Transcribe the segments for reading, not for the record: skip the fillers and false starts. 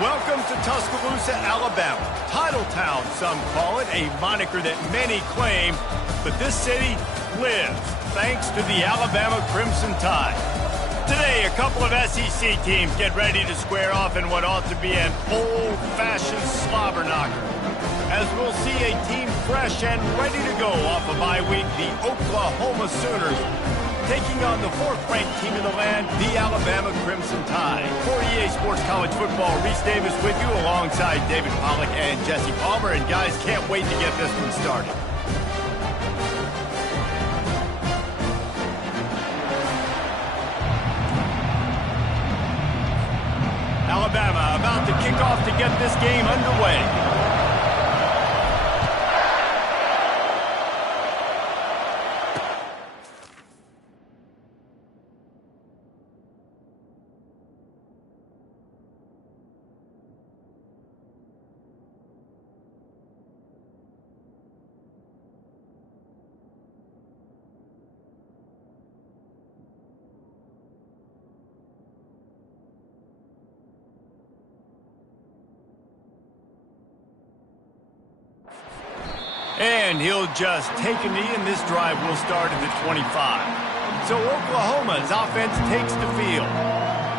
Welcome to Tuscaloosa, Alabama. Titletown, some call it, a moniker that many claim, but this city lives thanks to the Alabama Crimson Tide. Today, a couple of SEC teams get ready to square off in what ought to be an old-fashioned slobber knocker. As we'll see a team fresh and ready to go off a bye week, the Oklahoma Sooners, taking on the fourth-ranked team in the land, the Alabama Crimson Tide. For EA Sports College Football, Reese Davis with you alongside David Pollack and Jesse Palmer. And guys, can't wait to get this one started. Alabama about to kick off to get this game underway. And he'll just take a knee, and this drive will start at the 25. So Oklahoma's offense takes the field.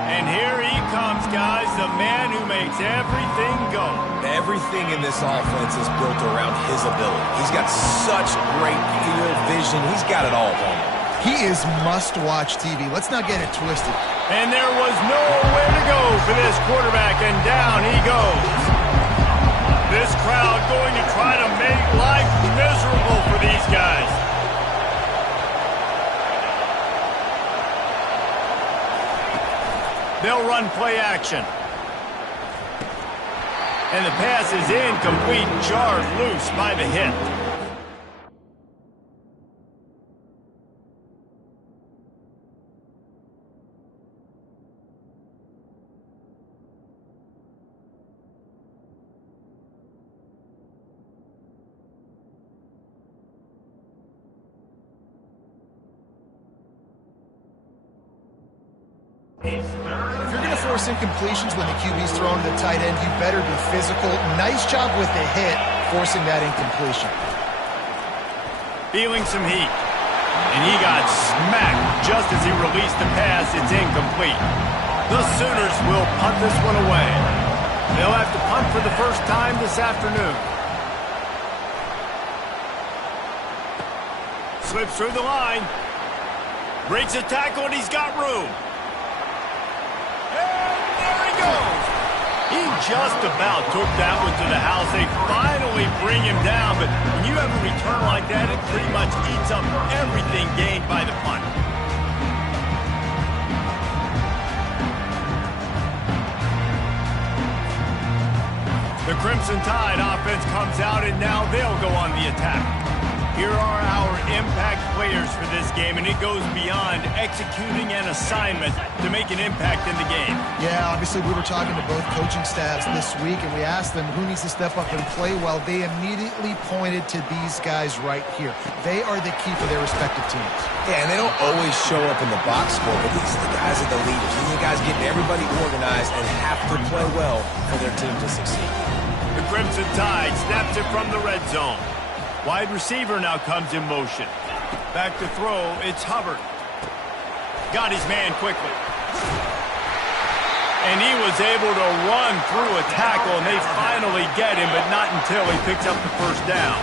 And here he comes, guys, the man who makes everything go. Everything in this offense is built around his ability. He's got such great field vision. He's got it all on him. He is must-watch TV. Let's not get it twisted. And there was nowhere to go for this quarterback, and down he goes. This crowd going to try to make life miserable for these guys. They'll run play action. And the pass is incomplete, jarred loose by the hit. If you're going to force incompletions when the QB's throwing to the tight end, you better be physical. Nice job with the hit, forcing that incompletion. Feeling some heat. And he got smacked just as he released the pass. It's incomplete. The Sooners will punt this one away. They'll have to punt for the first time this afternoon. Slips through the line. Breaks a tackle, and he's got room. He just about took that one to the house. They finally bring him down, but when you have a return like that, it pretty much eats up everything gained by the punt. The Crimson Tide offense comes out, and now they'll go on the attack. Here are our impact players for this game, and it goes beyond executing an assignment to make an impact in the game. Yeah, obviously we were talking to both coaching staffs this week, and we asked them who needs to step up and play well. They immediately pointed to these guys right here. They are the key for their respective teams. Yeah, and they don't always show up in the box score, but these are the guys that are the leaders. These are the guys getting everybody organized and have to play well for their team to succeed. The Crimson Tide snaps it from the red zone. Wide receiver now comes in motion. Back to throw, it's Hubbard. Got his man quickly. And he was able to run through a tackle, and they finally get him, but not until he picks up the first down.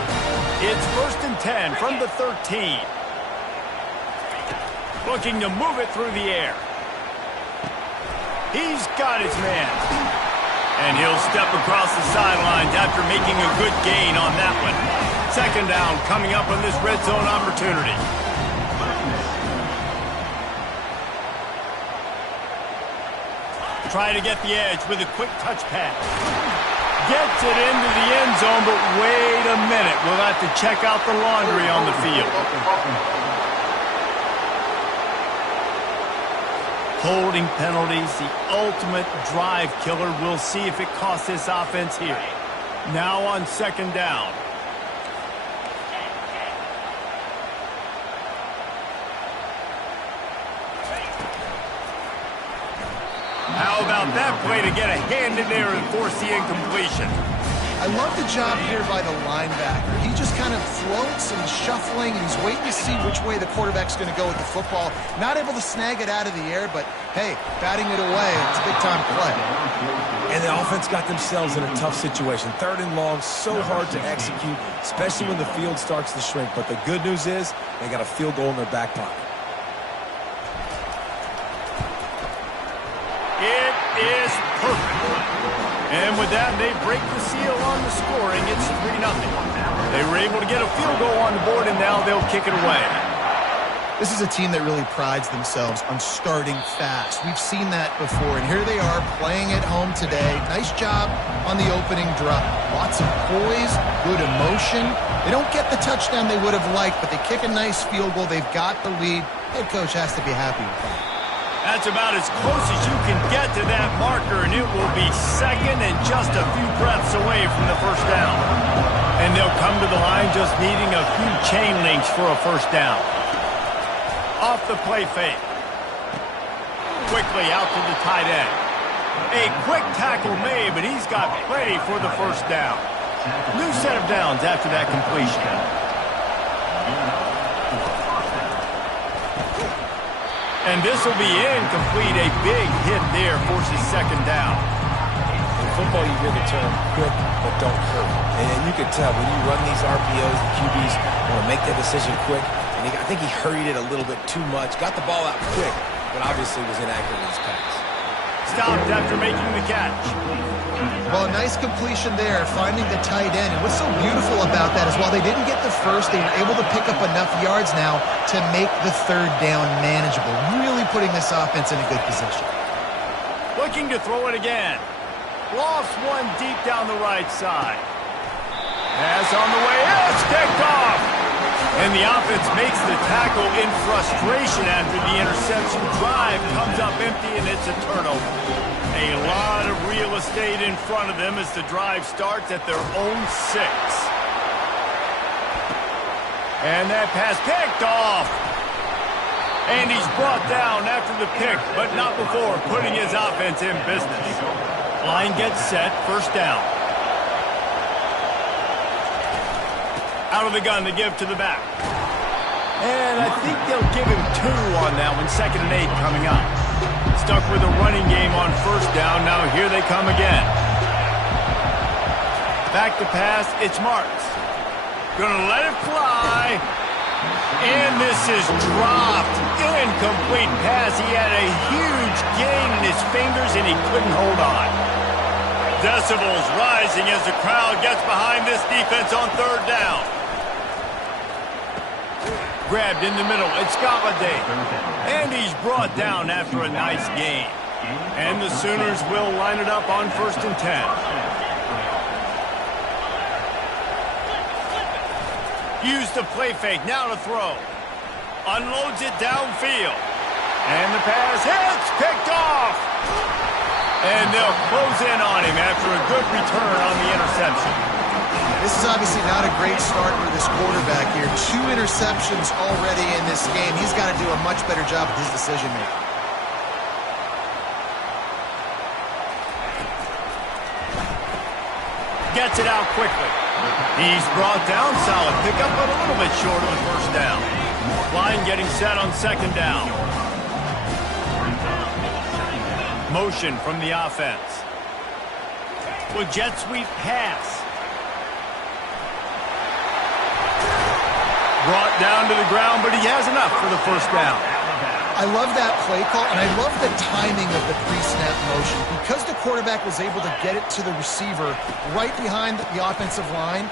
It's 1st and 10 from the 13. Looking to move it through the air. He's got his man. And he'll step across the sidelines after making a good gain on that one. 2nd down coming up on this red zone opportunity. Try to get the edge with a quick touch pass. Gets it into the end zone, but wait a minute. We'll have to check out the laundry on the field. Holding penalties, the ultimate drive killer. We'll see if it costs this offense here. Now on 2nd down. How about that play to get a hand in there and force the incompletion? I love the job here by the linebacker. He just kind of floats and he's shuffling and he's waiting to see which way the quarterback's going to go with the football. Not able to snag it out of the air, but hey, batting it away, it's a big-time play. And the offense got themselves in a tough situation. 3rd and long, so hard to execute, especially when the field starts to shrink. But the good news is they got a field goal in their back pocket. It is perfect. And with that, they break the seal on the scoring. It's 3-0. They were able to get a field goal on the board, and now they'll kick it away. This is a team that really prides themselves on starting fast. We've seen that before, and here they are playing at home today. Nice job on the opening drive. Lots of poise, good emotion. They don't get the touchdown they would have liked, but they kick a nice field goal. They've got the lead. Head coach has to be happy with that. That's about as close as you can get to that marker, and it will be second and just a few breaths away from the first down. And they'll come to the line just needing a few chain links for a first down. Off the play fake. Quickly out to the tight end. A quick tackle made, but he's got plenty for the first down. New set of downs after that completion. And this will be incomplete. A big hit there forces second down. In football, you hear the term quick but don't hurt. And you can tell when you run these RPOs, the QBs want to make that decision quick. And I think he hurried it a little bit too much. Got the ball out quick, but obviously was inaccurate in his pass. Stopped after making the catch. Well, a nice completion there, finding the tight end. And what's so beautiful about that is while they didn't get the first, they were able to pick up enough yards now to make the 3rd down manageable. Really putting this offense in a good position. Looking to throw it again. Lofts one deep down the right side. Pass on the way. It's picked off. And the offense makes the tackle in frustration after the interception. Drive comes up empty, and it's a turnover. A lot of real estate in front of them as the drive starts at their own 6. And that pass picked off. And he's brought down after the pick, but not before putting his offense in business. Line gets set, first down. Out of the gun to give to the back. And I think they'll give him 2 on that one. 2nd and 8 coming up. Stuck with a running game on first down. Now here they come again. Back to pass. It's Marks. Gonna let it fly. And this is dropped. Incomplete pass. He had a huge gain in his fingers and he couldn't hold on. Decibels rising as the crowd gets behind this defense on 3rd down. Grabbed in the middle. It's Galladay. And he's brought down after a nice gain. And the Sooners will line it up on 1st and 10. Use the play fake. Now to throw. Unloads it downfield. And the pass hits. Picked off. And they'll close in on him after a good return on the interception. This is obviously not a great start for this quarterback here. 2 interceptions already in this game. He's got to do a much better job with his decision-making. Gets it out quickly. He's brought down. Solid pickup, but a little bit short of the first down. Line getting set on 2nd down. Motion from the offense. With jet sweep pass. Brought down to the ground, but he has enough for the first down. I love that play call, and I love the timing of the pre-snap motion. Because the quarterback was able to get it to the receiver right behind the offensive line,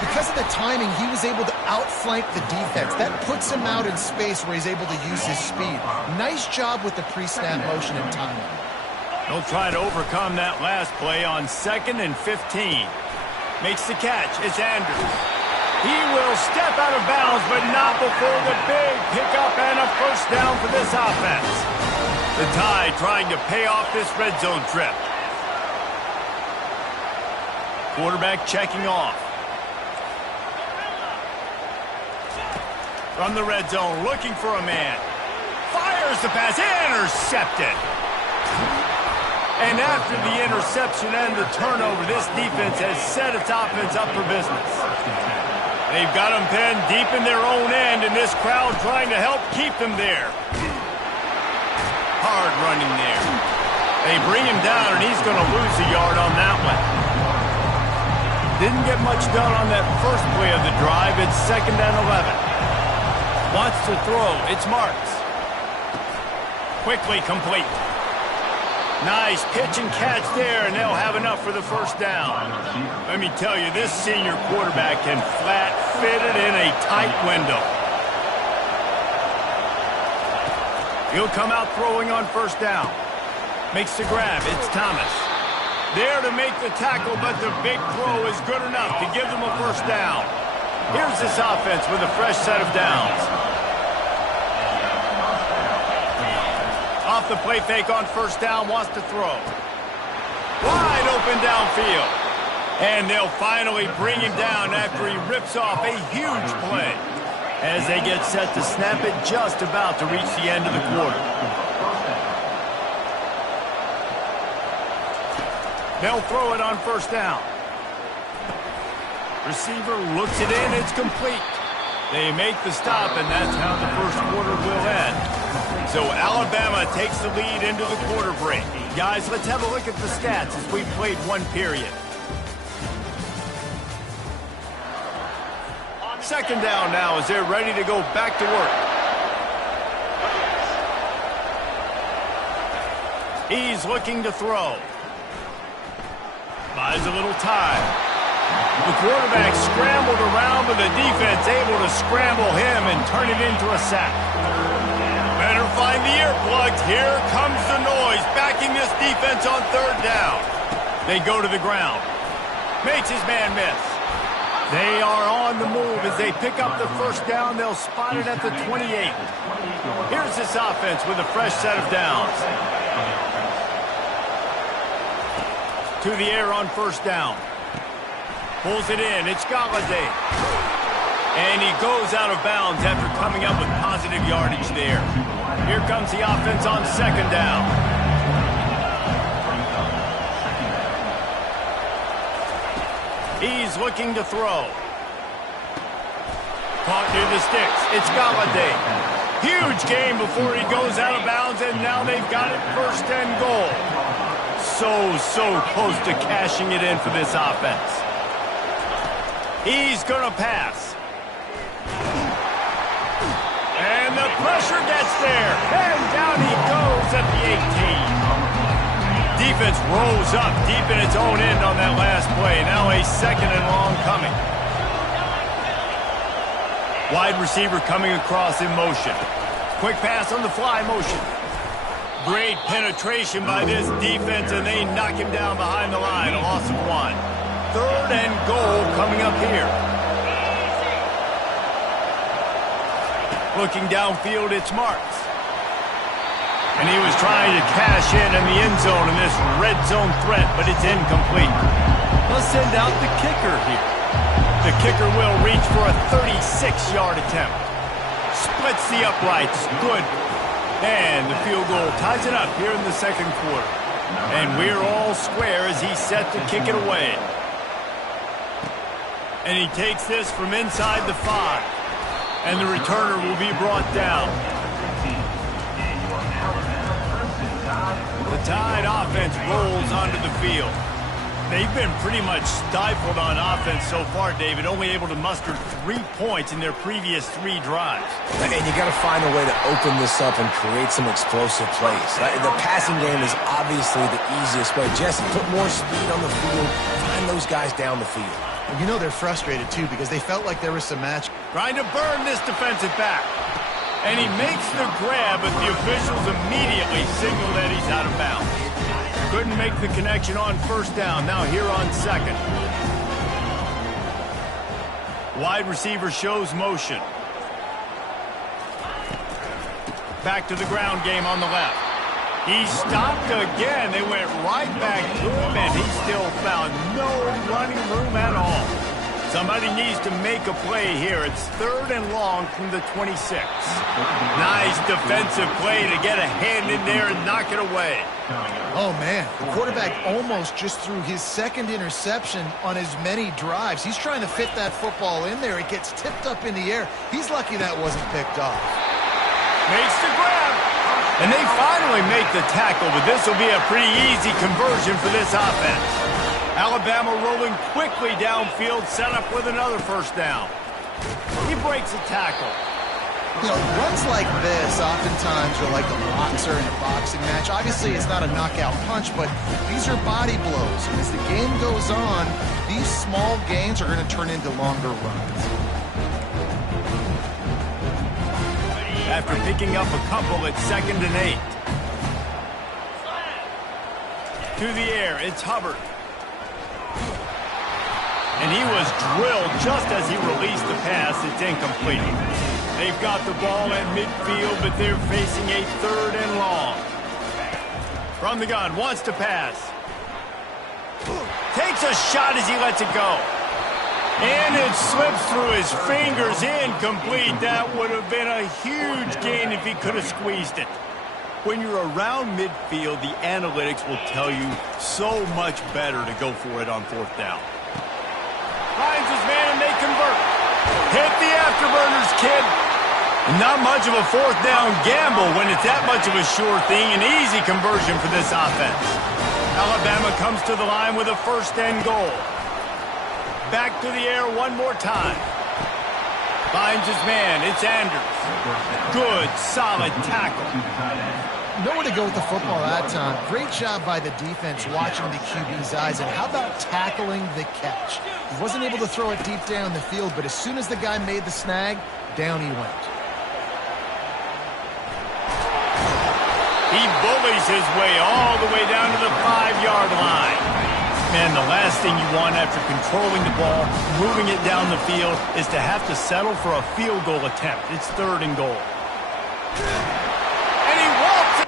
because of the timing, he was able to outflank the defense. That puts him out in space where he's able to use his speed. Nice job with the pre-snap motion and timing. He'll try to overcome that last play on 2nd and 15. Makes the catch. It's Andrews. He will step out of bounds, but not before the big pickup and a first down for this offense. The Tide trying to pay off this red zone trip. Quarterback checking off. From the red zone, looking for a man. Fires the pass, intercepted. And after the interception and the turnover, this defense has set its offense up for business. They've got them pinned deep in their own end, and this crowd trying to help keep them there. Hard running there. They bring him down, and he's going to lose a yard on that one. Didn't get much done on that first play of the drive. It's 2nd and 11. Wants to throw. It's Marks. Quickly complete. Nice pitch and catch there, and they'll have enough for the first down. Let me tell you, this senior quarterback can flat fit it in a tight window. He'll come out throwing on first down. Makes the grab. It's Thomas. There to make the tackle, but the big throw is good enough to give them a first down. Here's this offense with a fresh set of downs. Off the play fake on first down, wants to throw. Wide open downfield. And they'll finally bring him down after he rips off a huge play. As they get set to snap it, just about to reach the end of the quarter. They'll throw it on first down. Receiver looks it in, it's complete. They make the stop, and that's how the first quarter will end. So Alabama takes the lead into the quarter break. Guys, let's have a look at the stats as we've played one period. 2nd down now as they're ready to go back to work. He's looking to throw. Buys a little time. The quarterback scrambled around, but the defense able to scramble him and turn it into a sack. Better find the earplugs. Here comes the noise, backing this defense on 3rd down. They go to the ground. Makes his man miss. They are on the move as they pick up the first down. They'll spot it at the 28. Here's this offense with a fresh set of downs. To the air on first down. Pulls it in. It's Galladay. And he goes out of bounds after coming up with positive yardage there. Here comes the offense on 2nd down. He's looking to throw. Caught near the sticks. It's Galladay. Huge game before he goes out of bounds, and now they've got it 1st and goal. So close to cashing it in for this offense. He's going to pass. And the pressure gets there. And down he goes at the 18. Defense rolls up deep in its own end on that last play. Now a 2nd and long coming. Wide receiver coming across in motion. Quick pass on the fly motion. Great penetration by this defense, and they knock him down behind the line. A loss of 1. 3rd and goal coming up here. Looking downfield, it's Marks. And he was trying to cash in the end zone in this red zone threat, but it's incomplete. They'll send out the kicker here. The kicker will reach for a 36-yard attempt. Splits the uprights. Good. And the field goal ties it up here in the 2nd quarter. And we're all square as he's set to kick it away. And he takes this from inside the 5. And the returner will be brought down. The Tide offense rolls onto the field. They've been pretty much stifled on offense so far, David, only able to muster 3 points in their previous 3 drives. And you got to find a way to open this up and create some explosive plays. The passing game is obviously the easiest way. Jesse, put more speed on the field, find those guys down the field. And you know they're frustrated, too, because they felt like there was some match. Trying to burn this defensive back. And he makes the grab, but the officials immediately signal that he's out of bounds. Couldn't make the connection on first down. Now here on 2nd. Wide receiver shows motion. Back to the ground game on the left. He stopped again. They went right back to him, and he still found no running room at all. Somebody needs to make a play here. It's 3rd and long from the 26. Nice defensive play to get a hand in there and knock it away. Oh, man, the quarterback almost just threw his 2nd interception on as many drives. He's trying to fit that football in there. It gets tipped up in the air. He's lucky that wasn't picked off. Makes the grab. And they finally make the tackle, but this will be a pretty easy conversion for this offense. Alabama rolling quickly downfield, set up with another 1st down. He breaks a tackle. You know, runs like this oftentimes are like a boxer in a boxing match. Obviously, it's not a knockout punch, but these are body blows. And as the game goes on, these small gains are going to turn into longer runs. After picking up a couple, it's 2nd and 8. To the air, it's Hubbard. And he was drilled just as he released the pass. It's incomplete. They've got the ball at midfield, but they're facing a 3rd and long. From the gun, wants to pass. Takes a shot as he lets it go. And it slips through his fingers, incomplete. That would have been a huge gain if he could have squeezed it. When you're around midfield, the analytics will tell you so much better to go for it on 4th down. Finds his man and they convert. Hit the afterburners, kid. Not much of a 4th down gamble when it's that much of a sure thing. An easy conversion for this offense. Alabama comes to the line with a 1st and goal. Back to the air one more time. Finds his man. It's Andrews. Good, solid tackle. Nowhere to go with the football that time. Great job by the defense watching the QB's eyes. And how about tackling the catch? He wasn't able to throw it deep down the field, but as soon as the guy made the snag, down he went. He bullies his way all the way down to the 5-yard line. Man, the last thing you want after controlling the ball, moving it down the field, is to have to settle for a field goal attempt. It's 3rd and goal. And he walks it.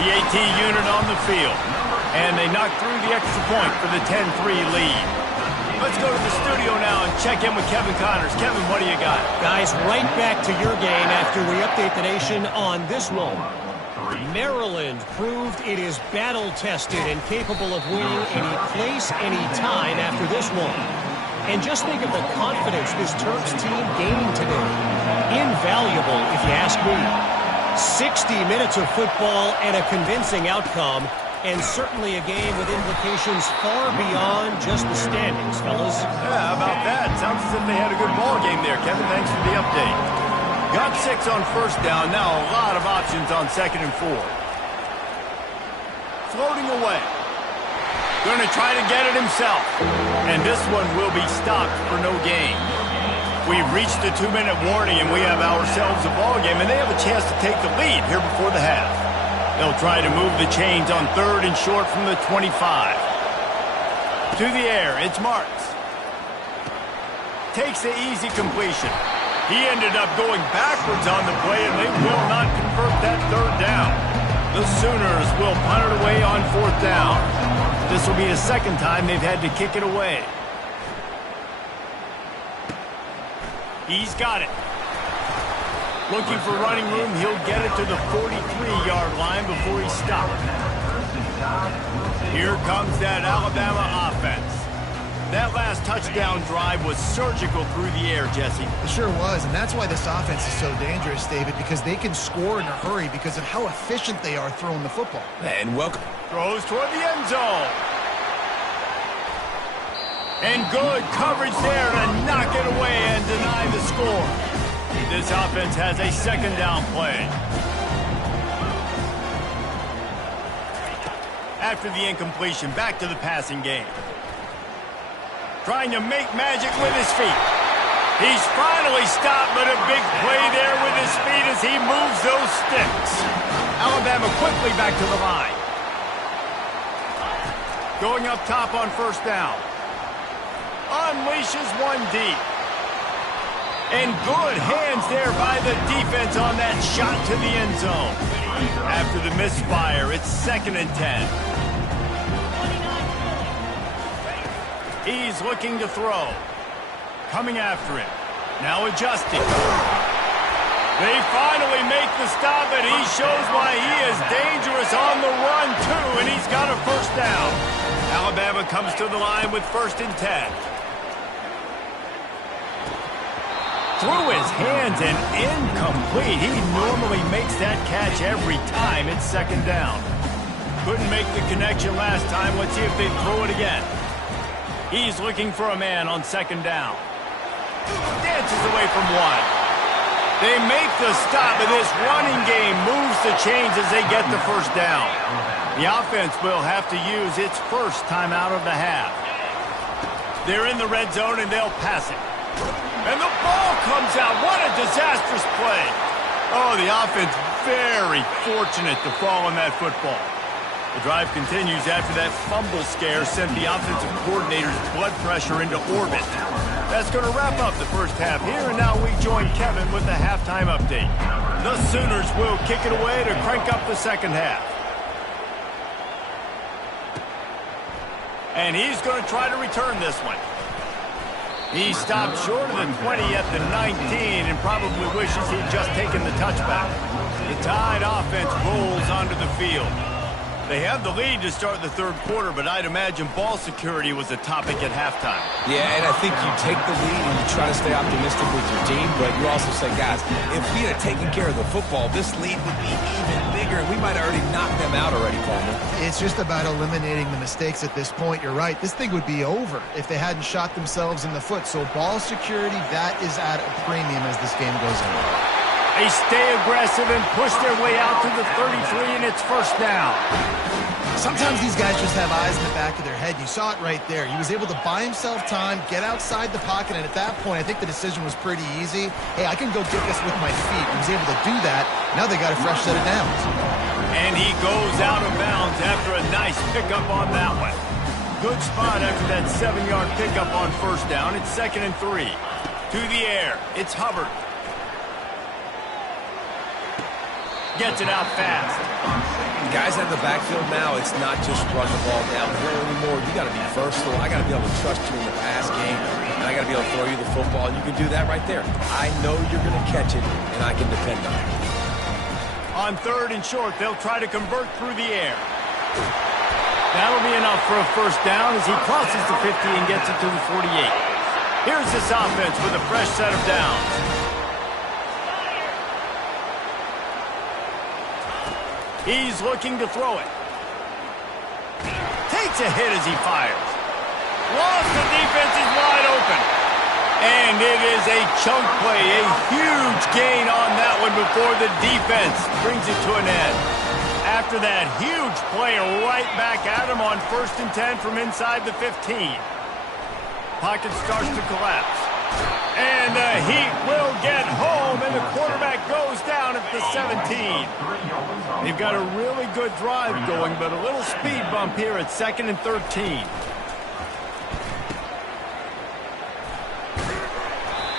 The AT unit on the field. And they knock through the extra point for the 10-3 lead. Let's go to the studio now and check in with Kevin Connors. Kevin, what do you got? Guys, right back to your game after we update the nation on this one. Maryland proved it is battle-tested and capable of winning any place, any time after this one. And just think of the confidence this Terps team gained today. Invaluable, if you ask me. 60 minutes of football and a convincing outcome, and certainly a game with implications far beyond just the standings, fellas. Yeah, how about that? Sounds as if they had a good ball game there, Kevin. Thanks for the update. Got 6 on 1st down. Now a lot of options on 2nd and 4. Floating away. Going to try to get it himself. And this one will be stopped for no gain. We've reached the 2-minute warning, and we have ourselves a ball game, and they have a chance to take the lead here before the half. They'll try to move the chains on 3rd and short from the 25. To the air, it's Marks. Takes the easy completion. He ended up going backwards on the play, and they will not convert that 3rd down. The Sooners will punt it away on 4th down. This will be the 2nd time they've had to kick it away. He's got it. Looking for running room. He'll get it to the 43-yard line before he's stopped. Here comes that Alabama offense. That last touchdown drive was surgical through the air, Jesse. It sure was, and that's why this offense is so dangerous, David, because they can score in a hurry because of how efficient they are throwing the football. And welcome. Throws toward the end zone. And good coverage there to knock it away and deny the score. This offense has a second down play. After the incompletion, back to the passing game. Trying to make magic with his feet. He's finally stopped, but a big play there with his feet as he moves those sticks. Alabama quickly back to the line. Going up top on first down. Unleashes one deep. And good hands there by the defense on that shot to the end zone. After the misfire, it's 2nd and 10. He's looking to throw. Coming after him. Now adjusting. They finally make the stop, and he shows why he is dangerous on the run, too, and he's got a first down. Alabama comes to the line with 1st and 10. Through his hands and incomplete. He normally makes that catch every time. It's 2nd down. Couldn't make the connection last time. Let's see if they throw it again. He's looking for a man on 2nd down. Dances away from one. They make the stop, and this running game moves the chains as they get the first down. The offense will have to use its first timeout of the half. They're in the red zone, and they'll pass it. And the ball comes out. What a disastrous play. Oh, the offense very fortunate to fall on that football. The drive continues after that fumble scare sent the offensive coordinator's blood pressure into orbit. That's going to wrap up the first half here, and now we join Kevin with the halftime update. The Sooners will kick it away to crank up the second half. And he's going to try to return this one. He stopped short of the 20 at the 19 and probably wishes he'd just taken the touchback. The Tide offense rolls onto the field. They have the lead to start the third quarter, but I'd imagine ball security was a topic at halftime. Yeah, and I think you take the lead and you try to stay optimistic with your team, but you also say, guys, if we had taken care of the football, this lead would be even bigger, and we might have already knocked them out already, Palmer. It's just about eliminating the mistakes at this point. You're right. This thing would be over if they hadn't shot themselves in the foot. So ball security, that is at a premium as this game goes on. They stay aggressive and push their way out to the 33, and it's first down. Sometimes these guys just have eyes in the back of their head. You saw it right there. He was able to buy himself time, get outside the pocket, and at that point, I think the decision was pretty easy. Hey, I can go get this with my feet. He was able to do that. Now they got a fresh set of downs. And he goes out of bounds after a nice pickup on that one. Good spot after that 7-yard pickup on first down. It's 2nd and 3. To the air. It's Hubbard. Gets it out fast. The guys in the backfield now, it's not just run the ball downhill anymore. You got to be versatile. I got to be able to trust you in the pass game, and I got to be able to throw you the football, and you can do that right there. I know you're going to catch it, and I can depend on it. On 3rd and short, they'll try to convert through the air. That'll be enough for a first down as he crosses the 50 and gets it to the 48. Here's this offense with a fresh set of downs. He's looking to throw it. Takes a hit as he fires. Lost the defense is wide open. And it is a chunk play, a huge gain on that one before the defense brings it to an end. After that huge play, right back at him on 1st and 10 from inside the 15. Pocket starts to collapse. And the Heat will get home, and the quarterback goes down at the 17. They've got a really good drive going, but a little speed bump here at 2nd and 13.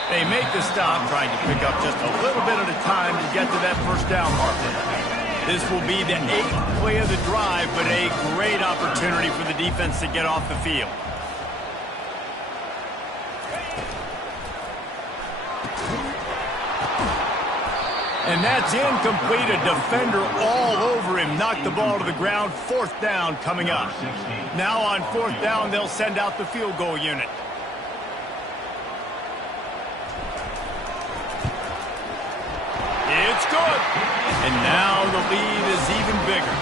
They make the stop, trying to pick up just a little bit at a time to get to that first down marker. This will be the 8th play of the drive, but a great opportunity for the defense to get off the field. And that's incomplete. A defender all over him. Knocked the ball to the ground. 4th down coming up. Now on 4th down, they'll send out the field goal unit. It's good. And now the lead is even bigger.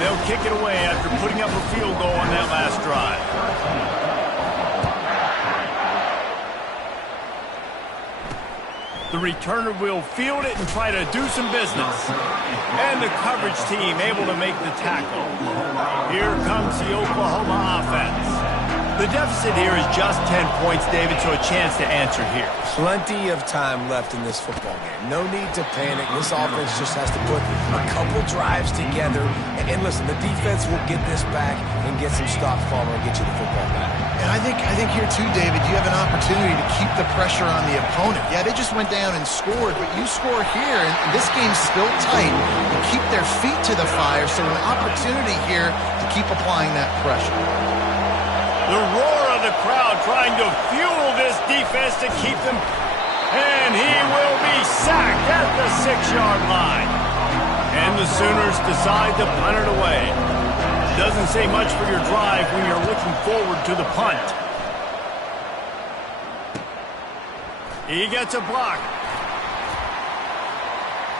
They'll kick it away after putting up a field goal on that last drive. The returner will field it and try to do some business. And the coverage team able to make the tackle. Here comes the Oklahoma offense. The deficit here is just 10 points, David, so a chance to answer here. Plenty of time left in this football game. No need to panic. This offense just has to put a couple drives together. And listen, the defense will get this back and get some stops following and get you the football back. And I think here too, David, you have an opportunity to keep the pressure on the opponent. Yeah, they just went down and scored, but you score here, and this game's still tight. You keep their feet to the fire, so an opportunity here to keep applying that pressure. The roar of the crowd trying to fuel this defense to keep them. And he will be sacked at the 6-yard line. And the Sooners decide to punt it away. Doesn't say much for your drive when you're looking forward to the punt. He gets a block.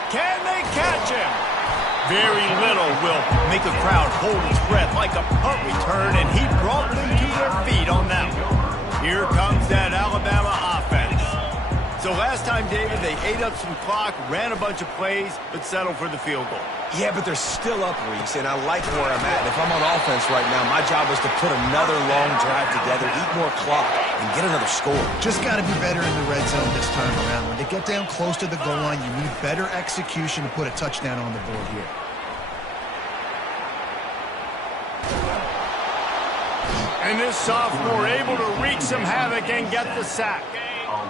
Can they catch him? Very little will make a crowd hold its breath like a punt return, and he brought them to their feet on that one. Here comes that Alabama offense. So last time, David, they ate up some clock, ran a bunch of plays, but settled for the field goal. Yeah, but they're still up, Reese, and I like where I'm at. And if I'm on offense right now, my job is to put another long drive together, eat more clock, and get another score. Just got to be better in the red zone this time around. When they get down close to the goal line, you need better execution to put a touchdown on the board here. And this sophomore able to wreak some havoc and get the sack.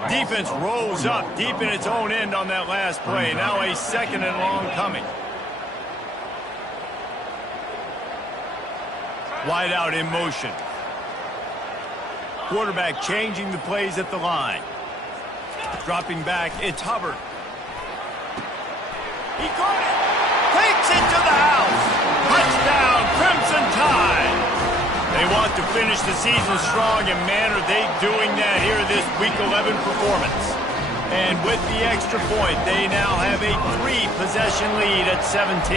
Defense rolls up deep in its own end on that last play. Now a 2nd and long coming. Wide out in motion. Quarterback changing the plays at the line. Dropping back, it's Hubbard. He caught it. Takes it to the house. Touchdown, Crimson Tide. They want to finish the season strong, and man, are they doing that here in this Week 11 performance. And with the extra point, they now have a 3-possession lead at 17.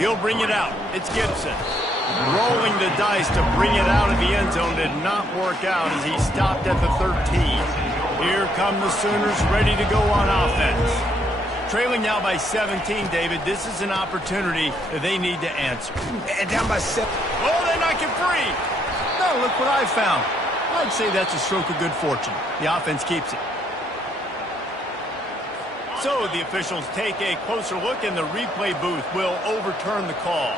He'll bring it out. It's Gibson. Rolling the dice to bring it out of the end zone did not work out as he stopped at the 13. Here come the Sooners ready to go on offense. Trailing now by 17, David. This is an opportunity that they need to answer. And down by 7. Oh, they knock it free. Now look what I found. I'd say that's a stroke of good fortune. The offense keeps it. So the officials take a closer look, and the replay booth will overturn the call.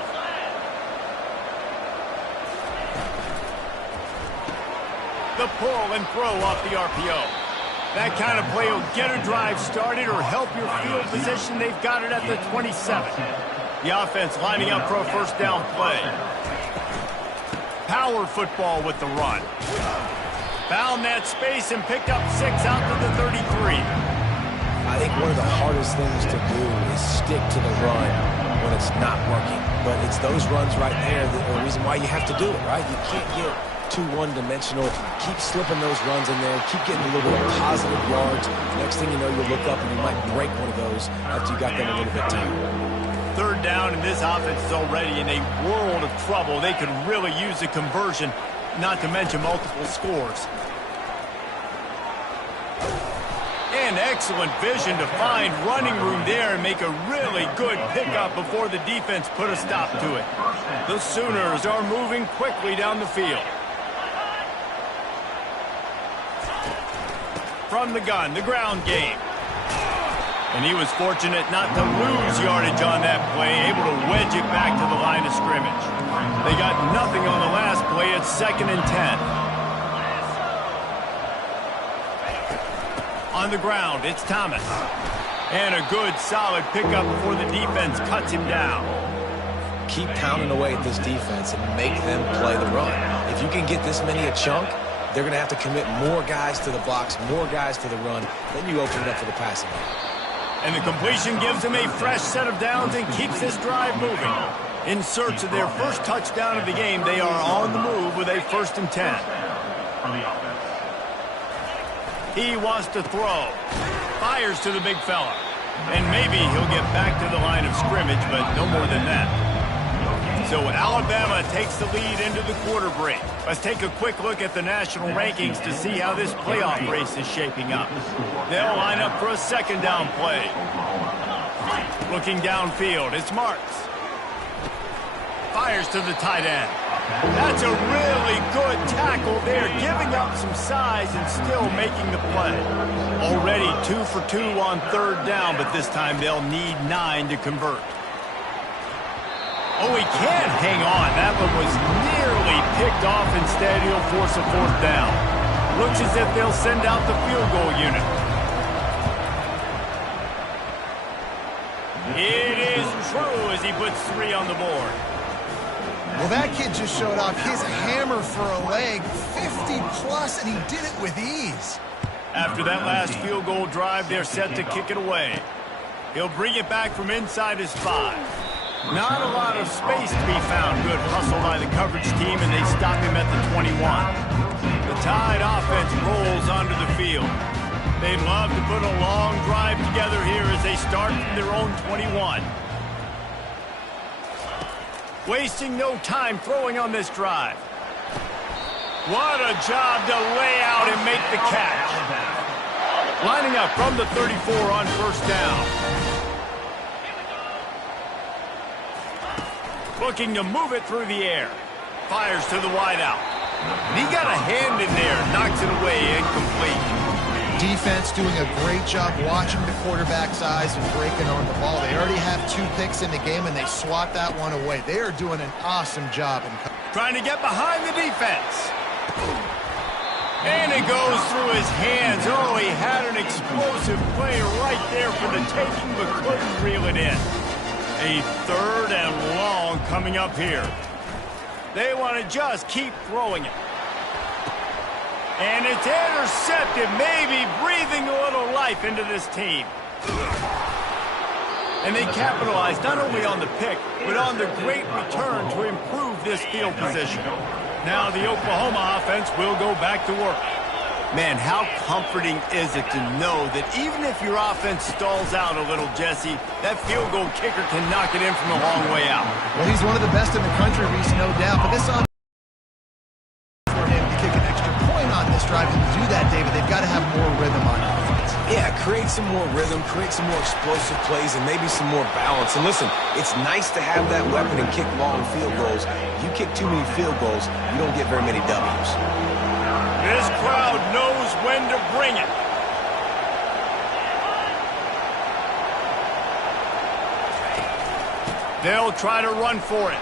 The pull and throw off the RPO. That kind of play will get a drive started or help your field position. They've got it at the 27. The offense lining up for a first down play. Power football with the run. Found that space and picked up 6 out to the 33. I think one of the hardest things to do is stick to the run when it's not working. But it's those runs right there that are the reason why you have to do it, right? You can't get too one-dimensional. Keep slipping those runs in there. Keep getting a little bit of positive yards. Next thing you know, you'll look up and you might break one of those after you got them a little bit tired. 3rd down, and this offense is already in a world of trouble. They could really use a conversion, not to mention multiple scores. And excellent vision to find running room there and make a really good pickup before the defense put a stop to it. The Sooners are moving quickly down the field. From the gun, the ground game. And he was fortunate not to lose yardage on that play, able to wedge it back to the line of scrimmage. They got nothing on the last play. It's 2nd and 10. On the ground, it's Thomas. And a good, solid pickup before the defense cuts him down. Keep pounding away at this defense and make them play the run. If you can get this many a chunk, they're going to have to commit more guys to the box, more guys to the run. Then you open it up for the passing game. And the completion gives them a fresh set of downs and keeps this drive moving. In search of their first touchdown of the game, they are on the move with a 1st and 10. He wants to throw. Fires to the big fella. And maybe he'll get back to the line of scrimmage, but no more than that. So Alabama takes the lead into the quarter break. Let's take a quick look at the national rankings to see how this playoff race is shaping up. They'll line up for a second down play. Looking downfield, it's Marks. Fires to the tight end. That's a really good tackle there, giving up some size and still making the play. Already 2 for 2 on third down, but this time they'll need 9 to convert. Oh, he can't hang on. That one was nearly picked off. Instead, he'll force a fourth down. Looks as if they'll send out the field goal unit. It is true as he puts 3 on the board. Well, that kid just showed off his hammer for a leg, 50-plus, and he did it with ease. After that last field goal drive, they're set to kick it away. He'll bring it back from inside his 5. Not a lot of space to be found. Good hustle by the coverage team, and they stop him at the 21. The Tide offense rolls onto the field. They'd love to put a long drive together here as they start from their own 21. Wasting no time throwing on this drive. What a job to lay out and make the catch. Lining up from the 34 on first down. Looking to move it through the air. Fires to the wideout. And he got a hand in there. Knocks it away, incomplete. Defense doing a great job watching the quarterback's eyes and breaking on the ball. They already have 2 picks in the game, and they swat that one away. They are doing an awesome job. Trying to get behind the defense. And it goes through his hands. Oh, he had an explosive play right there for the taking, but couldn't reel it in. A third and long coming up here. They want to just keep throwing it. And it's intercepted, maybe breathing a little life into this team. And they capitalized not only on the pick, but on the great return to improve this field position. Now the Oklahoma offense will go back to work. Man, how comforting is it to know that even if your offense stalls out a little, Jesse, that field goal kicker can knock it in from a long way out. Well, he's one of the best in the country, Reese, no doubt. But this offense for him to kick an extra point on this drive, and to do that, David, they've got to have more rhythm on offense. Yeah, create some more rhythm, create some more explosive plays, and maybe some more balance. And listen, it's nice to have that weapon and kick long field goals. You kick too many field goals, you don't get very many W's. This crowd knows when to bring it. They'll try to run for it.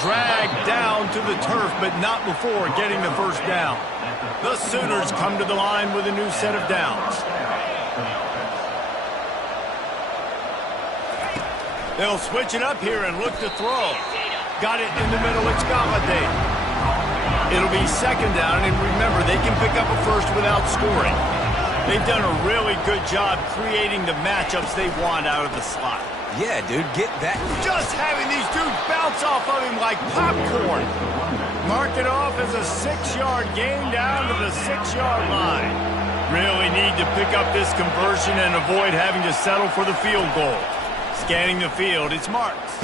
Dragged down to the turf, but not before getting the first down. The Sooners come to the line with a new set of downs. They'll switch it up here and look to throw. Got it in the middle. It's Galladay. It'll be second down, and remember, they can pick up a first without scoring. They've done a really good job creating the matchups they want out of the slot. Yeah, dude, get that. Just having these dudes bounce off of him like popcorn. Mark it off as a 6-yard gain down to the 6-yard line. Really need to pick up this conversion and avoid having to settle for the field goal. Scanning the field, it's Marks.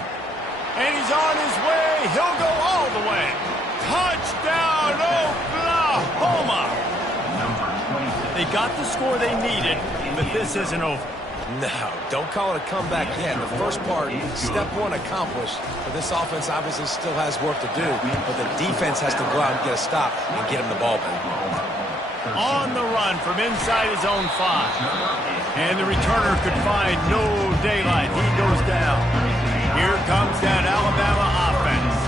And he's on his way. He'll go all the way. Touchdown, Oklahoma! They got the score they needed, but this isn't over. No, don't call it a comeback yet. The first part, step 1 accomplished. But this offense obviously still has work to do. But the defense has to go out and get a stop and get him the ball back. On the run from inside his own 5. And the returner could find no daylight. He goes down. Here comes that Alabama offense.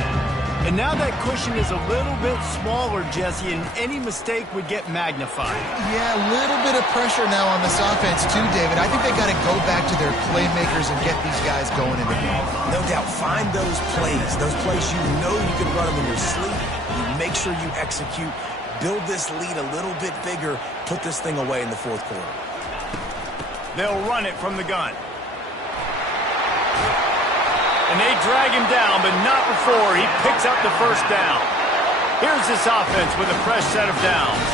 And now that cushion is a little bit smaller, Jesse, and any mistake would get magnified. Yeah, a little bit of pressure now on this offense too, David. I think they got to go back to their playmakers and get these guys going in the game. No doubt, find those plays you know you can run them in your sleep. You make sure you execute, build this lead a little bit bigger, put this thing away in the fourth quarter. They'll run it from the gun. And they drag him down, but not before he picks up the first down. Here's this offense with a fresh set of downs.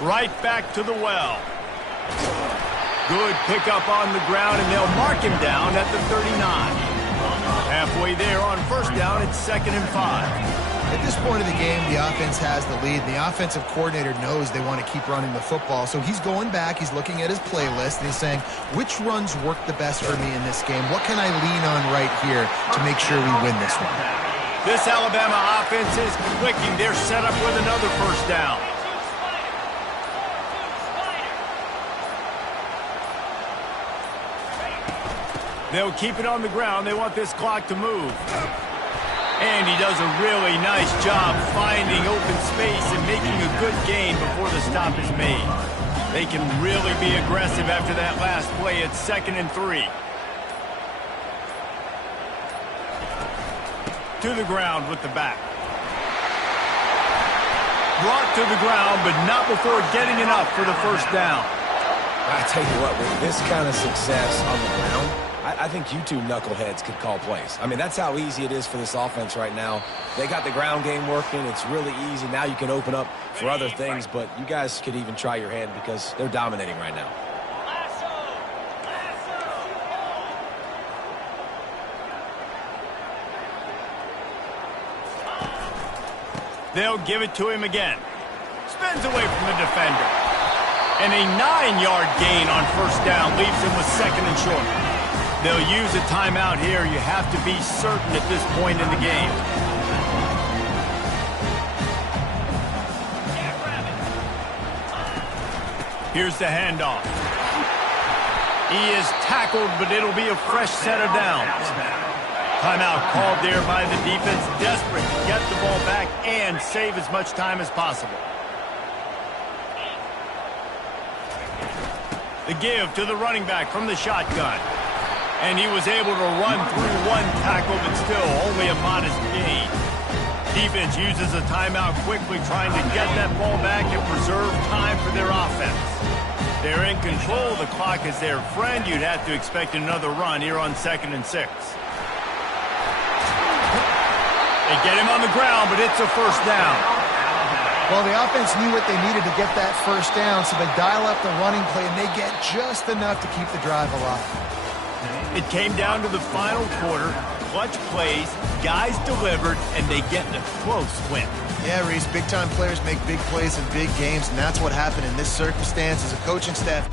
Right back to the well. Good pickup on the ground, and they'll mark him down at the 39. Halfway there on first down, it's 2nd and 5. At this point of the game, the offense has the lead. The offensive coordinator knows they want to keep running the football, so he's going back, he's looking at his playlist, and he's saying, which runs work the best for me in this game? What can I lean on right here to make sure we win this one? This Alabama offense is clicking. They're set up with another first down. They'll keep it on the ground. They want this clock to move. And he does a really nice job finding open space and making a good gain before the stop is made. They can really be aggressive after that last play. It's 2nd and 3. To the ground with the back. Brought to the ground, but not before getting enough for the first down. I tell you what, with this kind of success on the ground, I think you two knuckleheads could call plays. I mean, that's how easy it is for this offense right now. They got the ground game working. It's really easy. Now you can open up for other things, but you guys could even try your hand because they're dominating right now. They'll give it to him again. Spins away from the defender. And a 9-yard gain on first down leaves him with 2nd and short. They'll use a timeout here. You have to be certain at this point in the game. Here's the handoff. He is tackled, but it'll be a fresh set of downs. Timeout called there by the defense, desperate to get the ball back and save as much time as possible. The give to the running back from the shotgun. And he was able to run through one tackle, but still only a modest gain. Defense uses a timeout quickly, trying to get that ball back and preserve time for their offense. They're in control. The clock is their friend. You'd have to expect another run here on 2nd and 6. They get him on the ground, but it's a first down. Well, the offense knew what they needed to get that first down, so they dial up the running play, and they get just enough to keep the drive alive. It came down to the final quarter. Clutch plays, guys delivered, and they get a close win. Yeah, Reese, big-time players make big plays in big games, and that's what happened in this circumstance as a coaching staff.